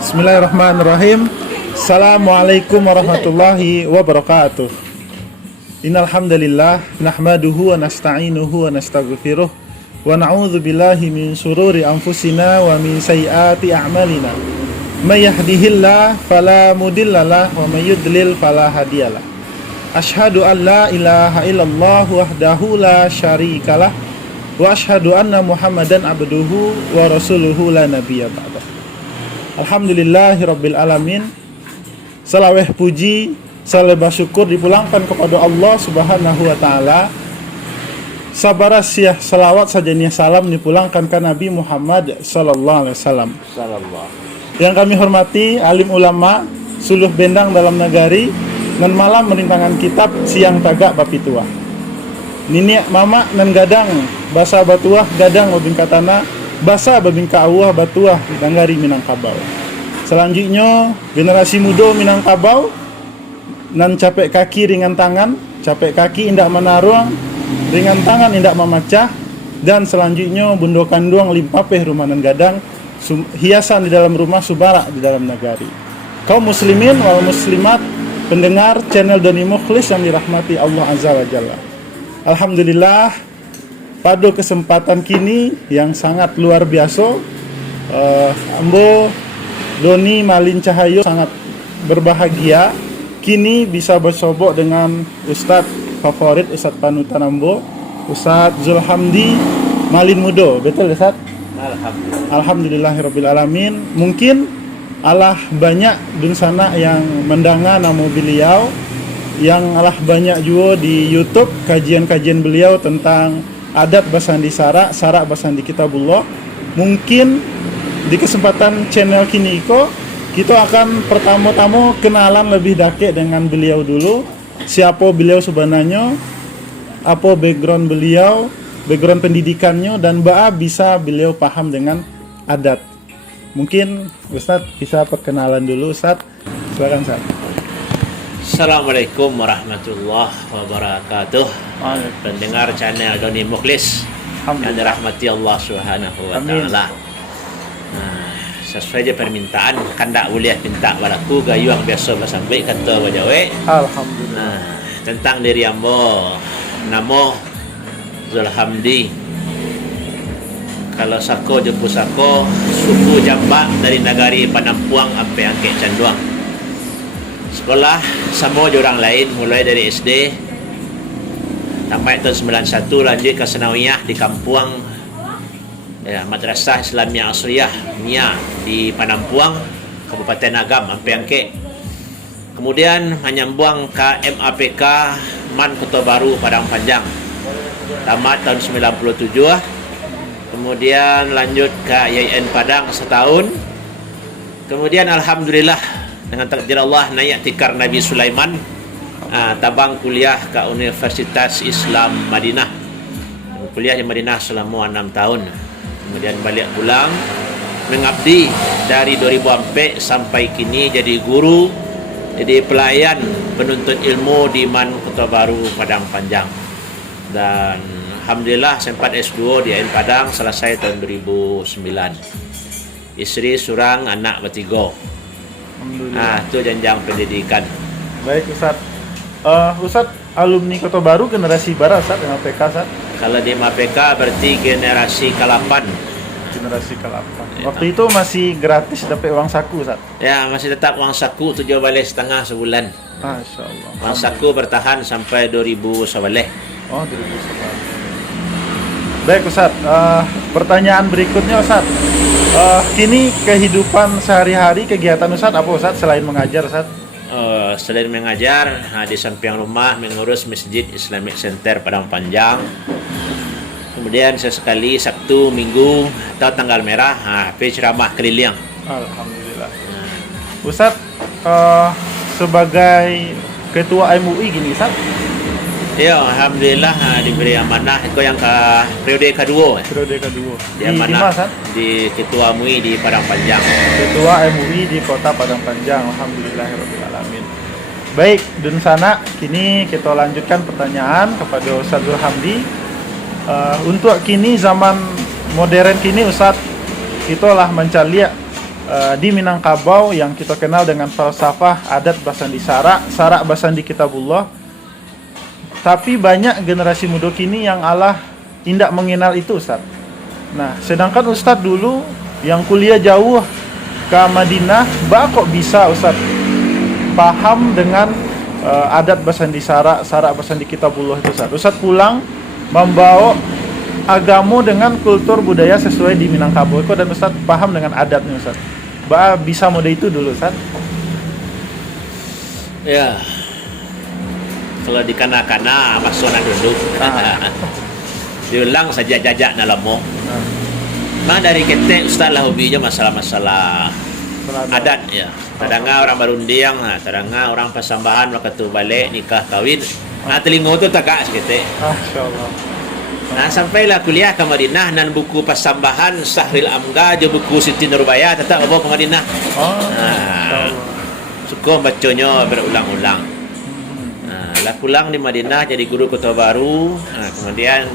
Bismillahirrahmanirrahim. Assalamualaikum warahmatullahi wabarakatuh. Innal hamdalillah nahmaduhu wa nasta'inuhu wa nastaghfiruh wa na'udzu billahi min shururi anfusina wa min sayyiati a'malina. May yahdihillahu fala mudhillalah wa may yudlil fala hadiyalah. Asyhadu an la ilaha illallah wahdahu la syarikalah wa asyhadu anna Muhammadan abduhu wa rasuluhu la nabiyya ba'dah. Alhamdulillahirabbil alamin. Salaweh puji, salaweh syukur dipulangkan kepada Allah Subhanahu wa taala. Sabarasiah salawat sajaniah salam dipulangkan ke Nabi Muhammad sallallahu alaihi wasallam. Yang kami hormati alim ulama suluh bendang dalam negari nan malam merintangan kitab siang tagak bapi tua. Nini mama nan gadang basa batuah gadang babing katana basa babing Allah batuah danggari Minangkabau. Selanjutnya generasi muda Minangkabau nan capek kaki ringan tangan, capek kaki indak menaruang, ringan tangan indak memacah, dan selanjutnya bundo kanduang limpapeh rumah nan gadang hiasan di dalam rumah subara di dalam negari. Kaum muslimin wal muslimat pendengar channel Doni Mukhlis yang dirahmati Allah Azza wa Jalla. Alhamdulillah pada kesempatan kini yang sangat luar biasa, Ambo Doni Malin Cahayo sangat berbahagia kini bisa bersobok dengan Ustadz favorit, Ustadz panutan Ambo, Ustadz Zulhamdi Malin Mudo. Betul Ustadz? Alhamdulillahirabbil alamin. Mungkin alah banyak dun sana yang mendengar nama beliau, yang alah banyak juga di YouTube kajian-kajian beliau tentang adat basandi sarak basandi kitabullah. Mungkin di kesempatan channel kini kita akan pertama-tama kenalan lebih dekat dengan beliau dulu. Siapa beliau sebenarnya, apa background beliau, background pendidikannya, dan bisa beliau paham dengan adat. Mungkin Ustadz bisa perkenalan dulu. Ustadz, silakan Ustadz. Assalamualaikum warahmatullahi wabarakatuh. Pendengar channel Doni Mukhlis yang dirahmati Allah Subhanahu wa taala. Sesuai je permintaan kandak boleh minta walaku gayu yang biasa bersampai kata wajawe. Alhamdulillah. Tentang diri ambo namo Zulhamdi. Kalau sako je pusako suku Jambak dari negari Panampuang sampai Angke Canduang. Sekolah sama orang lain mulai dari SD sampai tahun 91 lanjut ke Senawiyah di Kampuang, Madrasah Islamiyah Asriyah Mia di Panampuang, Kabupaten Agam sampai Angke. Kemudian menyambung ke MAPK Man Kota Baru Padang Panjang tamat tahun 97. Kemudian lanjut ke YIN Padang setahun. Kemudian alhamdulillah dengan takdir Allah naik tikar Nabi Sulaiman, tabang kuliah ke Universitas Islam Madinah. Kuliah di Madinah selama 6 tahun. Kemudian balik pulang mengabdi dari 2004 sampai kini jadi guru, jadi pelayan penuntut ilmu di Man Kota Baru Padang Panjang. Dan alhamdulillah sempat S2 di AIN Padang selesai tahun 2009. Istri surang, anak bertiga. Itu jenjang pendidikan. Baik Ustadz. Ustadz alumni Kota Baru generasi barat Ustadz, MAPK Ustadz. Kalau di MAPK berarti generasi ke-8. Generasi ke-8. Waktu itu masih gratis dapat uang saku Ustadz. Ya, masih tetap uang saku 7 balai setengah sebulan. Masya Allah. Uang saku bertahan sampai 2000 sebalai. Oh, 2000 sebalai. Baik Ustadz, pertanyaan berikutnya Ustadz. Kini kehidupan sehari-hari kegiatan Ustadz apa Ustadz selain mengajar Ustadz? Selain mengajar, di samping rumah mengurus Masjid Islamic Center Padang Panjang. Kemudian sesekali Sabtu, Minggu atau tanggal merah, ceramah keliling. Alhamdulillah. Ustadz, sebagai ketua MUI gini Ustadz? Ya, alhamdulillah diberi amanah itu yang ke periode kedua. Periode kedua. Di amanah di Ketua MUI di Padang Panjang. Ketua MUI di Kota Padang Panjang. Alhamdulillahirabbil alamin. Baik, dun sana kini kita lanjutkan pertanyaan kepada Ustadz Zulhamdi. Untuk kini zaman modern kini Ustadz, itulah mencari di Minangkabau yang kita kenal dengan falsafah adat basandi sarak basandi kitabullah. Tapi banyak generasi muda kini yang Allah tidak mengenal itu, Ustaz. Nah, sedangkan Ustaz dulu yang kuliah jauh ke Madinah, kok bisa Ustaz paham dengan adat basandi sarak basandi kitabullah itu, Ustaz. Ustaz pulang membawa agama dengan kultur budaya sesuai di Minangkabau dan Ustaz paham dengan adatnya, Ustaz. Bisa mode itu dulu, Ustaz. Ya. Kalau di kana-kana maksudnya duduk. Diulang saja jajak nalamo. Nah, dari ketek Ustaz lah hobinya masalah-masalah adat ya. Kadang orang barundiang, kadang orang pasambahan waktu balik nikah kawin. Nah, telingo tu tagak sikit. Masyaallah. Nah, sampailah kuliah ke Madinah dan buku pasambahan Sahril Amga je buku Siti Nurbaya tetap bawa ke Madinah. Suka bacanya berulang-ulang. Lah pulang di Madinah jadi guru Kota Baru. Kemudian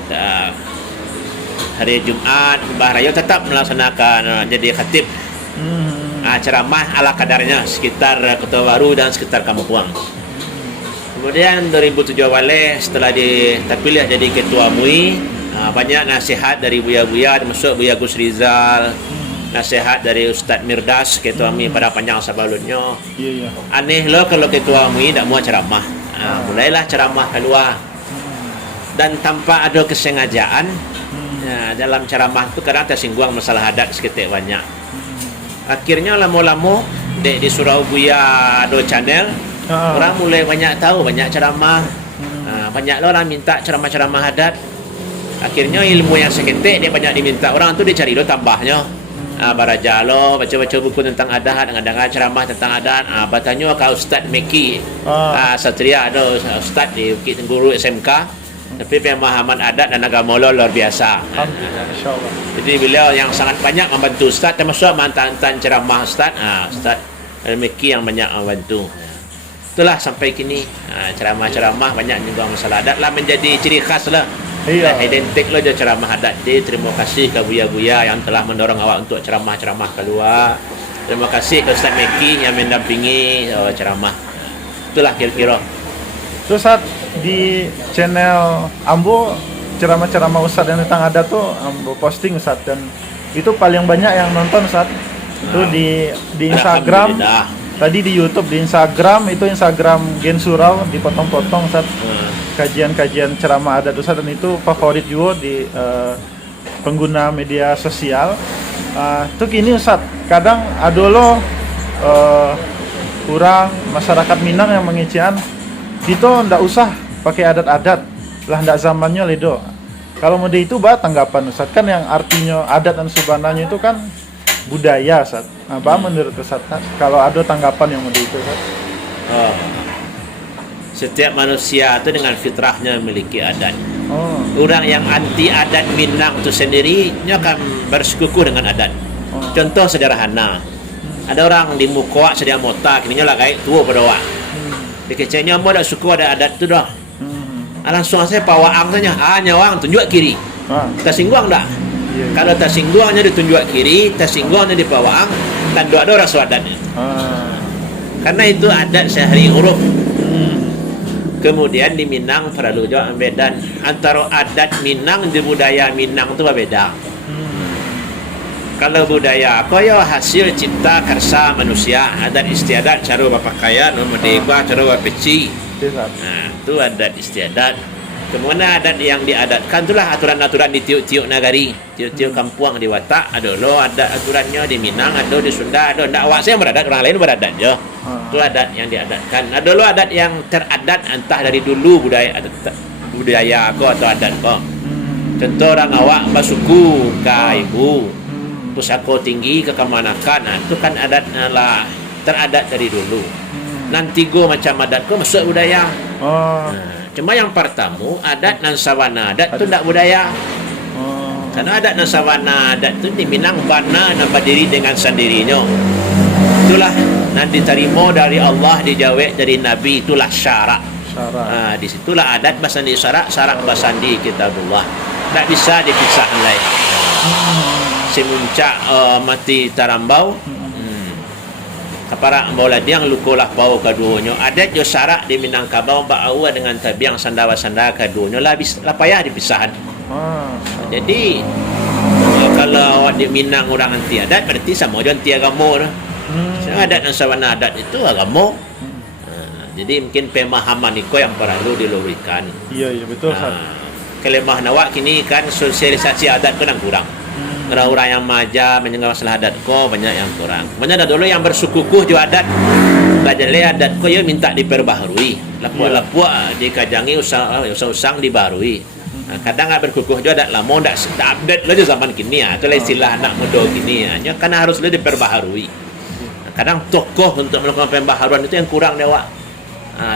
hari Jumat Mbah Rayo tetap melaksanakan jadi khatib. Ceramah ala kadarnya sekitar Kota Baru dan sekitar Kampung. Kemudian 2007 balik setelah terpilih jadi ketua MUI, banyak nasihat dari buya-buya, termasuk Buya Gus Rizal, nasihat dari Ustaz Mirdas ketua MUI pada panjang sebelumnya. Aneh loh kalau ketua MUI tak mau ceramah. Mulailah ceramah keluar dan tanpa ada kesengajaan. Dalam ceramah itu kadang tersinggung masalah adat seketik banyak. Akhirnya lama-lama di Surau Buya ada channel. Orang mulai banyak tahu, banyak ceramah. Banyak orang minta ceramah-ceramah adat. Akhirnya ilmu yang seketik dia banyak diminta. Orang tu dia cari lo tambahnya. Barajalo, baca-baca buku tentang adat, dengan ceramah tentang adat. Batanya ke Ustaz Meki. Satria ada Ustaz di Bukit Tengguru SMK. Tapi pemahaman adat dan agama luar biasa. Insyaallah. Jadi beliau yang sangat banyak membantu Ustaz, termasuk mantan ceramah Ustaz. Ustaz Meki yang banyak membantu. Itulah sampai kini ceramah-ceramah banyak juga masalah adat lah menjadi ciri khas lah. Identik lo je ceramah adat. Jadi terima kasih ke buya-buya yang telah mendorong awak untuk ceramah-ceramah keluar. Terima kasih ke Ustaz Meki yang mendampingi ceramah. Itulah kira-kira. Terus saat di channel Ambo ceramah-ceramah Ustaz yang tentang adat tuh Ambo posting, Ustaz, dan itu paling banyak yang nonton, Ustaz. Itu di Instagram. Tadi di YouTube, di Instagram, itu Instagram Gen Surau dipotong-potong, Ustaz. Kajian-kajian ceramah adat Ustaz, dan itu favorit juga di pengguna media sosial. Itu gini, Ustaz, kadang ada lo kurang masyarakat Minang yang mengician itu ndak usah pakai adat-adat lah, ndak zamannya ledo. Kalau mode itu tanggapan Ustaz, kan yang artinya adat dan subananya itu kan budaya, Ustaz. Apa menurut Ustaz? Kalau ada tanggapan yang mode itu, Ustaz? Setiap manusia itu dengan fitrahnya memiliki adat. Orang yang anti adat Minang itu sendiri akan bersekukuh dengan adat. Contoh sederhana, ada orang di Mukoak sedia mota, kini lah kayak tua pada wak. Di kecilnya mau dah suku ada adat tu dah. Langsung saya pawaang saja. Nyawang tunjuk kiri. Tersinggung tak? Kalau tersinggungnya ditunjuk kiri, tersinggungnya di pawaang, tanda ada rasa adatnya. Karena itu adat sehari uruf. Kemudian di Minang perlu juga ambedan antara adat Minang dan budaya Minang itu berbeda. Kalau budaya kaya hasil cipta karsa manusia, adat istiadat cara berpakaian, merdeka, cara berpeci. Itu adat istiadat. Kemudian adat yang diadatkan itulah aturan-aturan di tiuk-tiuk nagari, tiuk-tiuk kampung di Watak ada lo ada aturannya, di Minang ada, di Sunda ada. Ndak awak saya beradat, orang lain beradat je. Itu adat yang diadatkan. Ada lo adat yang teradat entah dari dulu budaya aku atau adat kau. Contoh orang awak basuku ke ibu, pusako tinggi ke kemanakan, itu kan adat lah teradat dari dulu. Nanti go macam adat kau masuk budaya. Cuma yang pertama adat dan sawana adat tu tak budaya. Karena adat dan sawana adat tu di Minang bana dan berdiri dengan sendirinya. Itulah nanti diterima dari Allah, dijawab dari Nabi, itulah syarak. Di situlah adat basandi syarak, syarak basandi kitabullah. Tak bisa dipisah lain. Semuncak mati tarambau para bola diang lukolah bau kaduonyo adat jo syarak di Minangkabau baawa dengan tabiang sandawa-sanda kaduonyo labis lapayah dipisahan. Jadi kalau di Minang orang anti adat berarti sama jo anti agama dah. Adat dan sawana adat itu agama. Jadi mungkin pemahaman itu yang perlu diluruskan. Iya betul. Kelemah nawak kini kan sosialisasi adat kan kurang. Orang-orang yang maja menyenggah masalah adat ko banyak yang kurang. Banyak ada dulu yang bersukukuh jo adat. Belajar adat ko ya minta diperbaharui. Lapua-lapua dikajangi usang dibaharui. Kadang nggak berkukuh jo adat lama ndak update lah zaman kini ya. Itu istilah anak muda kini ya. Karena harus diperbaharui. Kadang tokoh untuk melakukan pembaharuan itu yang kurang dewa.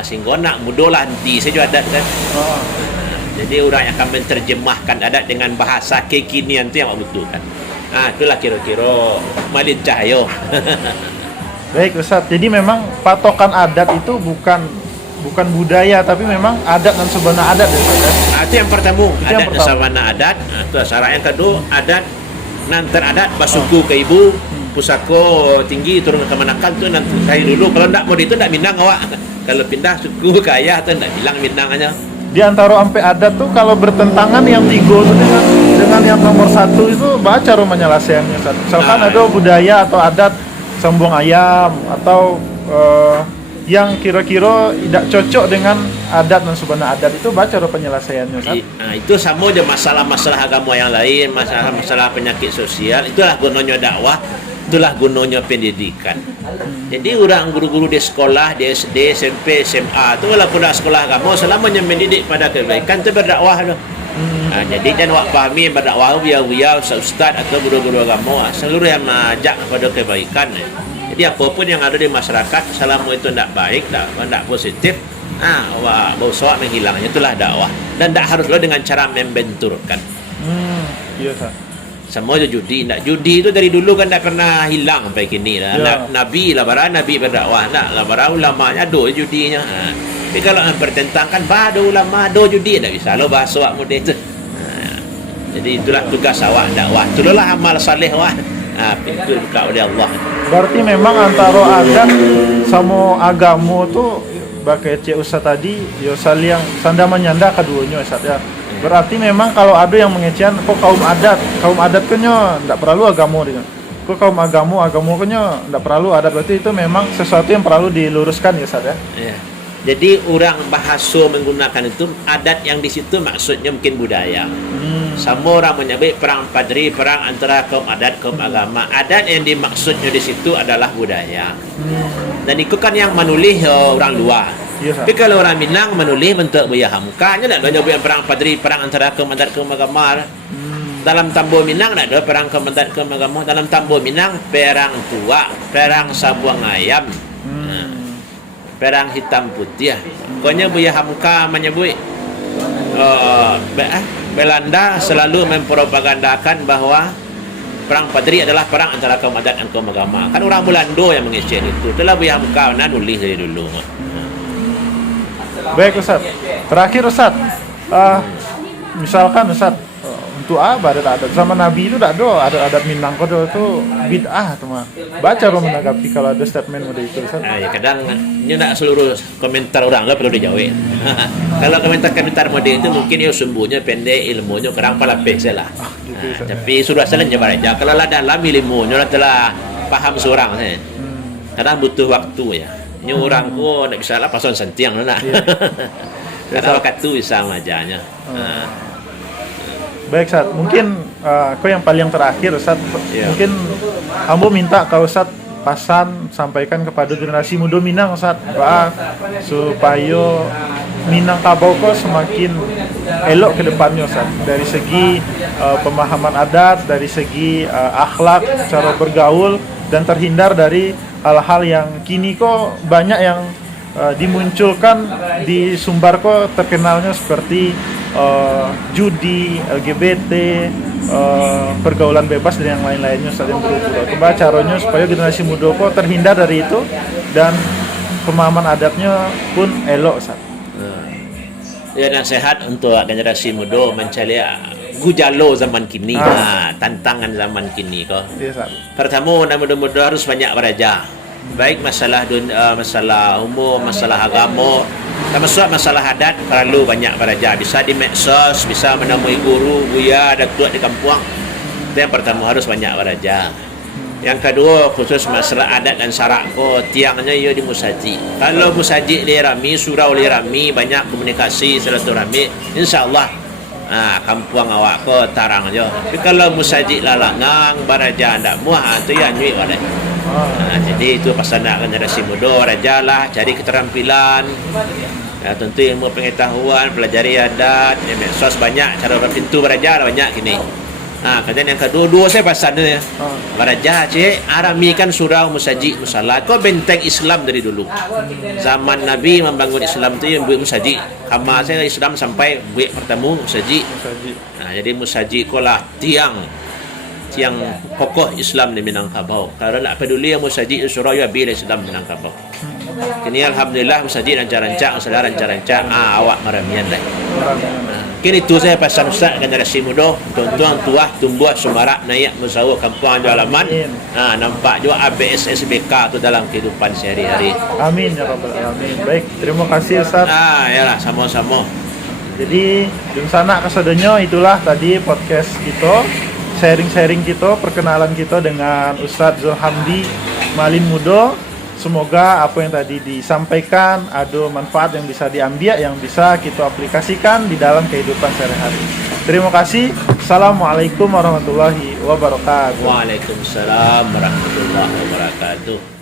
Sehingga nak mudah lah nanti saya adat kan. Jadi orang yang akan menerjemahkan adat dengan bahasa kekinian itu yang membutuhkan. Itulah kira-kira Malin Cahyo. Baik Ustaz, jadi memang patokan adat itu bukan budaya tapi memang adat dan sabana adat ya Ustaz. Itu yang pertama, adat dan sabana adat. Itu syarat yang kedua, adat nanti adat basuku ke ibu, pusako tinggi turun ke Manakal tu nanti saya dulu. Kalau ndak mau itu ndak Minang awak. Kalau pindah suku ke ayah tu ndak bilang Minang aja. Di antara ampe adat tuh kalau bertentangan yang tiga itu dengan yang nomor satu itu baca rumahnya laseannya. Misalkan ada budaya atau adat sambung ayam atau yang kira-kira tidak cocok dengan adat dan sabana adat itu baca penyelesaiannya. Itu sama aja masalah-masalah agama yang lain, masalah-masalah penyakit sosial. Itulah gunanya dakwah, itulah gunanya pendidikan. Jadi orang guru-guru di sekolah, di SD, SMP, SMA itu walaupun dah sekolah agama selamanya mendidik pada kebaikan itu berdakwah tu. Jadi jangan awak pahami berdakwah biar ustaz atau guru-guru agama seluruh yang mengajak pada kebaikan. Jadi apapun yang ada di masyarakat selama itu tidak baik, tidak positif, berusaha menghilangnya, itulah dakwah. Dan tidak haruslah dengan cara membenturkan. Iya Ustaz. Semua judi, nak judi itu dari dulu kan tak pernah hilang sampai kini lah. Nabi lah bara Nabi berdakwah, nak lah bara ulamanya do judinya. Tapi kalau mempertentangkan bado ulama do judi tak bisa lo bahasa awak muda itu. Jadi itulah tugas awak dakwah. Itulah amal saleh awak. Pintu buka oleh Allah. Berarti memang antara adat sama agama tuh pakai Cik Ustaz tadi yo saling sanda menyanda keduanya Ustaz ya. Berarti memang kalau ada yang mengecewakan kok kaum adat kenyo ndak perlu agama dia. Kok kaum agama kenyo ndak perlu adat, berarti itu memang sesuatu yang perlu diluruskan ya Ustaz ya. Iya. Jadi orang bahasa menggunakan itu adat yang di situ maksudnya mungkin budaya. Sama orang menyebut perang padri, perang antara kaum adat kaum agama. Adat yang dimaksudnya di situ adalah budaya. Dan itu kan yang menulis orang luar. Tapi kalau orang Minang menulis bentuk buaya hamkanya tak ada buaya perang padri, perang antara kaum adat kaum agama. Dalam Tambo Minang tak ada perang kaum adat kaum agama. Dalam Tambo Minang perang tua, perang sabuang ayam, perang hitam putih. Pokoknya buaya hamka menyebut Belanda selalu mempropagandakan bahwa perang padri adalah perang antara kaum adat dan kaum agama. Kan orang Belanda yang mengisi itu. Itulah buaya hamka nulis dari dulu. Baik Ustaz, terakhir Ustaz, misalkan Ustaz untuk adat sama Nabi itu tak ada adat Minang kodo itu bid'ah tuh mah. Baca lo menanggapi kalau ada statement model itu Ustaz. Ya kadang ini nak seluruh komentar orang lah perlu dijawab. Kalau komentar model itu mungkin ya sumbunya pendek, ilmunya kurang palapes lah. Tapi sudah selain jabar aja. Kalau lah dalam ilmunya telah paham seorang kadang butuh waktu ya. Ini orang ko nak bisa lah pason sentiang nak. Karena waktu tu bisa majanya. Baik Ustaz, mungkin kau yang paling terakhir Ustaz, mungkin ambo minta kau Ustaz pesan sampaikan kepada generasi muda Minang Ustaz, supaya Minangkabau kok semakin elok ke depannya Ustaz, dari segi pemahaman adat, dari segi akhlak, cara bergaul, dan terhindar dari hal-hal yang kini kok banyak yang dimunculkan di Sumbar kok terkenalnya seperti judi, LGBT, pergaulan bebas dan yang lain-lainnya Ustaz yang berubah. Coba caranya supaya generasi muda kok terhindar dari itu dan pemahaman adatnya pun elok Ustaz. Ya nasihat untuk generasi muda mencari gujalo zaman kini, tantangan zaman kini kok. Iya, Ustaz. Pertama, muda-muda harus banyak belajar. baik masalah umum, masalah agama, termasuk masalah adat perlu banyak belajar. Bisa di medsos, bisa menemui guru, buya, datuk di kampung. Itu yang pertama, harus banyak belajar. Yang kedua, khusus masalah adat dan syarak ko, tiangnya ia di musaji. Kalau musaji dia rami, surau dia rami, banyak komunikasi silaturahmi, insya-Allah kampung awak ko tarang aja. Tapi kalau musaji lalangang, baraja ndak muah, tu ya nyui wadah. Jadi itu pasal nak generasi muda, rajalah cari keterampilan. Tentu ilmu pengetahuan, pelajari adat, medsos banyak, cara berpintu beraja banyak kini. Kemudian yang kedua saya pasal ni beraja cik aramikan surau musaji musalat. Kau benteng Islam dari dulu. Zaman Nabi membangun Islam tu yang buat musaji. Kama saya Islam sampai buat pertemu musaji. Jadi musaji ko lah tiang pokok Islam di Minangkabau. Kalau nak peduli yang musaji surau ya bila Islam Minangkabau. Kini alhamdulillah musaji rancang-rancang, saudara rancang-rancang awak maramian dah. Kini tu saya pasal ustaz generasi muda, tuan-tuan tua tumbuh semarak naik musawa kampung halaman. Nampak juga ABS-SBK tu dalam kehidupan sehari-hari. Amin ya rabbal alamin. Baik, terima kasih Ustaz. Yalah, sama-sama. Jadi di sana kesadanya itulah tadi podcast kita, sharing-sharing kita, perkenalan kita dengan Ustadz Zulhamdi Malim Mudo. Semoga apa yang tadi disampaikan ada manfaat yang bisa diambil, yang bisa kita aplikasikan di dalam kehidupan sehari-hari. Terima kasih. Assalamualaikum warahmatullahi wabarakatuh. Waalaikumsalam warahmatullahi wabarakatuh.